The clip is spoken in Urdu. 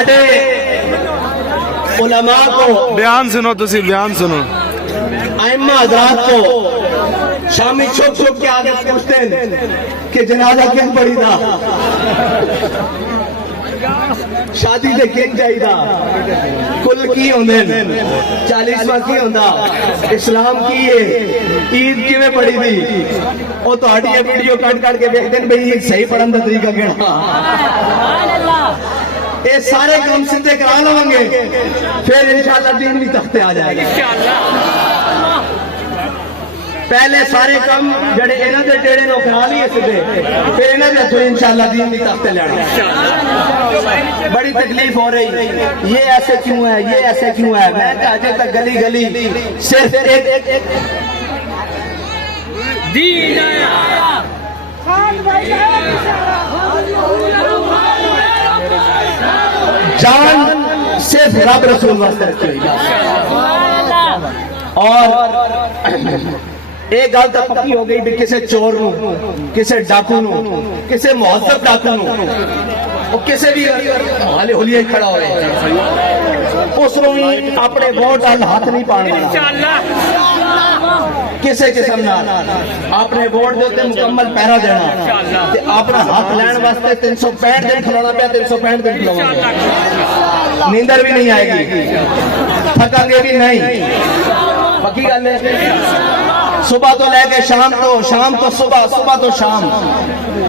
ساڑھے علماء کو، بیان سنو تسی، بیان سنو. ائمہ حضرات کو شامی چھپ چھپ کے آگے پوچھتے ہیں کہ جنازہ کیوں پڑھی دا، شادی دے کیوں چاہیے، کل کی ہوندے 40واں کی ہوندا، اسلام کی ہے، عید کی میں پڑھی دی، وہ تہاڈی یہ ویڈیو کٹ کر کے دیکھتے ہیں بھئی صحیح پڑھن دا طریقہ کیڑا. یہ سارے کام سیدھے کرا لوں گے پھر انشاءاللہ دین بھی تختے آ جائے گا. پہلے سارے کام جڑے انہاں دے ٹیڑے نو کرا لیے سیدھے، پھر انہاں دے ہتھوں انشاءاللہ دین بھی تختے لینا. بڑی تکلیف ہو رہی، یہ ایسے کیوں ہے، یہ ایسے کیوں ہے. میں کہ اجے تک گلی گلی صرف ایک دین آیا. جان صرف رب رسول واسطے رکھی ہوئی. اور ایک گل تو پکی ہو گئی بھی کسے چور نو، کسے ڈاکو نو، کسے مہذب ڈاکو نو، وہ کسے بھی حالے ہولیے کھڑا ہوئے اس نو اپنے ووٹ ال ہاتھ نہیں پانے کسے قسم نال اپنے ووٹ دے تے مکمل پیرا دینا تے اپنا حق لین واسطے 365 دن کھلانا پیا، 365 دن کھلانا. نیندر بھی نہیں آئے گی، تھکا گے بھی نہیں. پکی گل ہے، صبح تو لے کے شام تو، شام تو صبح، صبح تو شام.